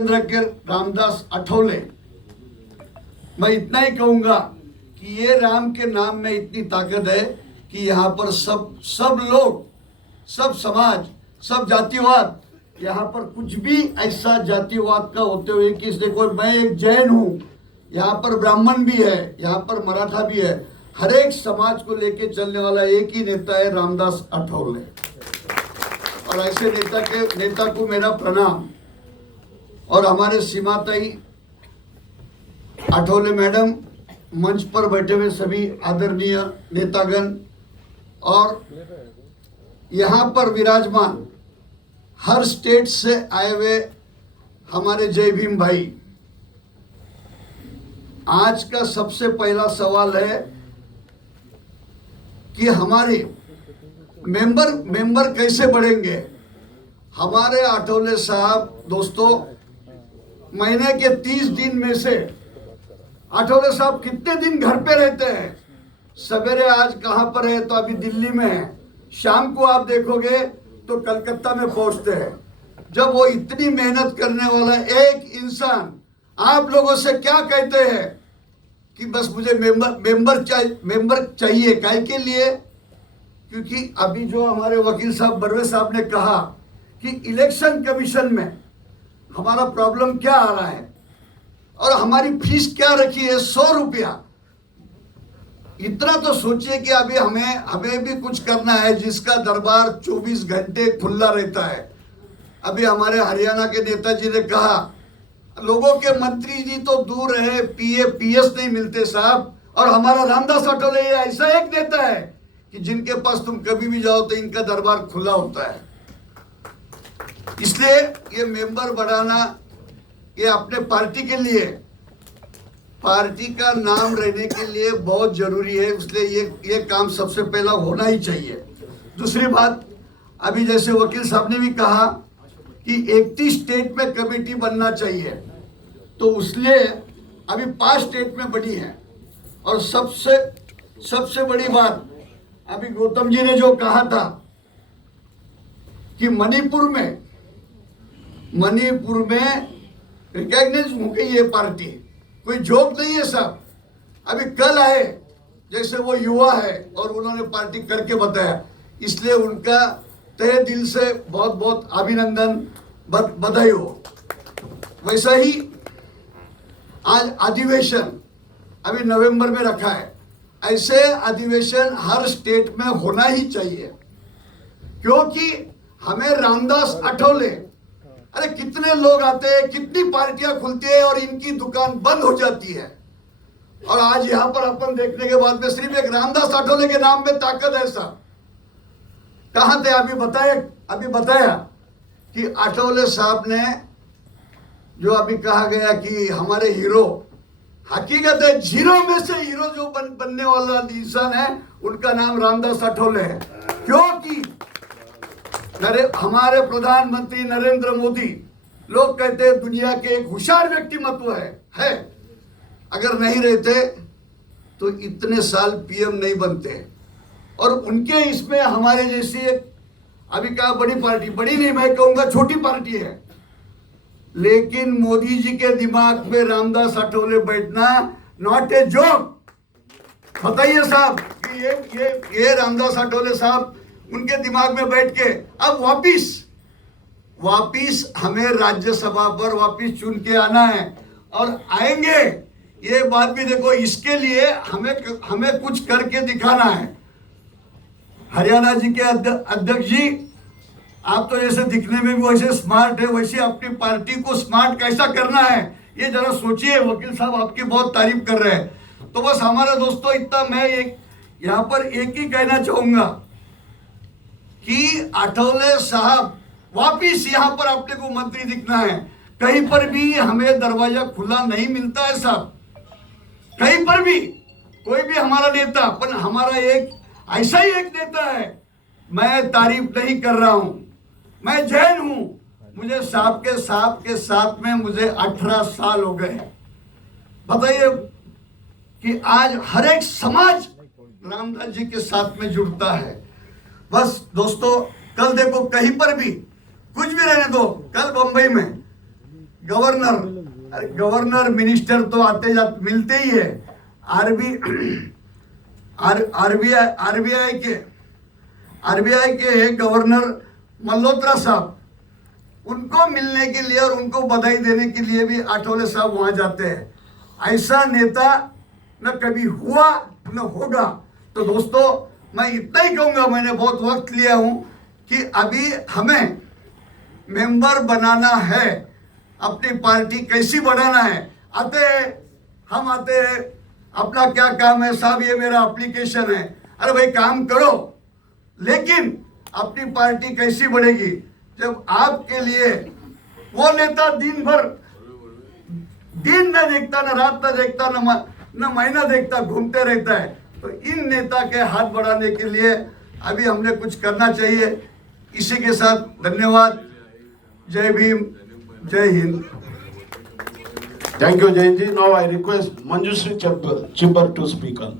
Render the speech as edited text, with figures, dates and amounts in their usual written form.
के रामदास अठौले, मैं इतना ही कहूंगा कि ये राम के नाम में इतनी ताकत है कि यहाँ पर सब लोग, सब समाज, सब जातिवाद, यहाँ पर कुछ भी ऐसा जातिवाद का होते हुए कि देखो मैं एक जैन हूँ, यहाँ पर ब्राह्मण भी है, यहाँ पर मराठा भी है, हर एक समाज को लेके चलने वाला एक ही नेता है रामदास अठौले। और ऐसे नेता को मेरा प्रणाम। और हमारे सीमाताई अठौले मैडम, मंच पर बैठे हुए सभी आदरणीय नेतागण और यहाँ पर विराजमान हर स्टेट से आए हुए हमारे जय भीम भाई, आज का सबसे पहला सवाल है कि हमारे मेंबर कैसे बढ़ेंगे। हमारे अठौले साहब दोस्तों, महीने के 30 दिन में से अठौले साहब कितने दिन घर पे रहते हैं। सवेरे आज कहाँ पर है तो अभी दिल्ली में है, शाम को आप देखोगे तो कलकत्ता में पहुंचते हैं। जब वो इतनी मेहनत करने वाला एक इंसान आप लोगों से क्या कहते हैं कि बस मुझे मेंबर चाहिए, काहे के लिए? क्योंकि अभी जो हमारे वकील साहब बर्वे साहब ने कहा कि इलेक्शन कमीशन में हमारा प्रॉब्लम क्या आ रहा है और हमारी फीस क्या रखी है 100 रुपया। इतना तो सोचिए कि अभी हमें भी कुछ करना है जिसका दरबार 24 घंटे खुला रहता है। अभी हमारे हरियाणा के नेताजी ने कहा लोगों के मंत्री जी तो दूर रहे, पीएस नहीं मिलते साहब, और हमारा रामदास अठौले ऐसा एक नेता है कि जिनके पास तुम कभी भी जाओ तो इनका दरबार खुला होता है। इसलिए ये मेंबर बढ़ाना ये अपने पार्टी के लिए, पार्टी का नाम रहने के लिए बहुत जरूरी है। इसलिए ये काम सबसे पहला होना ही चाहिए। दूसरी बात, अभी जैसे वकील साहब ने भी कहा कि 31 स्टेट में कमेटी बनना चाहिए, तो उसलिए अभी 5 स्टेट में बनी है। और सबसे बड़ी बात, अभी गौतम जी ने जो कहा था कि मणिपुर में रिकॉग्नाइज हो गई ये पार्टी, कोई जोक नहीं है साहब। अभी कल आए जैसे वो युवा है और उन्होंने पार्टी करके बताया, इसलिए उनका तहे दिल से बहुत बहुत अभिनंदन, बधाई हो। वैसा ही आज अधिवेशन अभी नवंबर में रखा है, ऐसे अधिवेशन हर स्टेट में होना ही चाहिए। क्योंकि हमें रामदास अठौले, अरे कितने लोग आते हैं, कितनी पार्टियां खुलती है और इनकी दुकान बंद हो जाती है। और आज यहां पर अपन देखने के बाद में सिर्फ एक रामदास अठौले के नाम में ताकत है साहब। कहां थे? अभी बताया कि अठौले साहब ने जो अभी कहा गया कि हमारे हीरो, हकीकत है जीरो में से हीरो जो बनने वाला इंसान है उनका नाम रामदास अठौले है। क्योंकि हमारे प्रधानमंत्री नरेंद्र मोदी, लोग कहते हैं दुनिया के एक होशियार व्यक्तिमत्व है। अगर नहीं रहते तो इतने साल पीएम नहीं बनते। और उनके इसमें हमारे जैसी एक, अभी कहा बड़ी पार्टी, बड़ी नहीं मैं कहूंगा छोटी पार्टी है, लेकिन मोदी जी के दिमाग में रामदास अठौले बैठना नॉट ए जोक। बताइए साहब कि ये रामदास अठौले साहब उनके दिमाग में बैठ के अब वापिस हमें राज्यसभा पर वापिस चुन के आना है और आएंगे। ये बात भी देखो, इसके लिए हमें कुछ करके दिखाना है। हरियाणा जी के अध्यक्ष जी, आप तो जैसे दिखने में भी वैसे स्मार्ट है, वैसे अपनी पार्टी को स्मार्ट कैसा करना है ये जरा सोचिए। वकील साहब आपकी बहुत तारीफ कर रहे हैं। तो बस हमारे दोस्तों इतना मैं यहाँ पर एक ही कहना चाहूंगा कि अठौले साहब वापिस यहाँ पर अपने को मंत्री दिखना है। कहीं पर भी हमें दरवाजा खुला नहीं मिलता है साहब, कहीं पर भी कोई भी हमारा नेता, पर हमारा एक ऐसा ही एक नेता है। मैं तारीफ नहीं कर रहा हूं, मैं जैन हूं, मुझे साहब के साथ में मुझे 18 साल हो गए हैं। बताइए कि आज हर एक समाज रामदास जी के साथ में जुड़ता है। बस दोस्तों, कल देखो कहीं पर भी कुछ भी रहने दो, कल बंबई में गवर्नर, अरे गवर्नर मिनिस्टर तो आते जाते मिलते ही है। आरबीआई के गवर्नर मल्होत्रा साहब, उनको मिलने के लिए और उनको बधाई देने के लिए भी आठवले साहब वहां जाते हैं। ऐसा नेता न कभी हुआ न होगा। तो दोस्तों मैं इतना ही कहूंगा, मैंने बहुत वक्त लिया हूं कि अभी हमें मेंबर बनाना है, अपनी पार्टी कैसी बढ़ाना है। हम आते हैं, अपना क्या काम है साहब, ये मेरा एप्लीकेशन है, अरे भाई काम करो, लेकिन अपनी पार्टी कैसी बढ़ेगी जब आपके लिए वो नेता दिन भर दिन न देखता, न रात न देखता, न महीना देखता, घूमते रहता है। तो इन नेता के हाथ बढ़ाने के लिए अभी हमने कुछ करना चाहिए। इसी के साथ धन्यवाद। जय भीम, जय Hind. Thank you, Jainji. Now I request Manjushri Chibbar to speak on.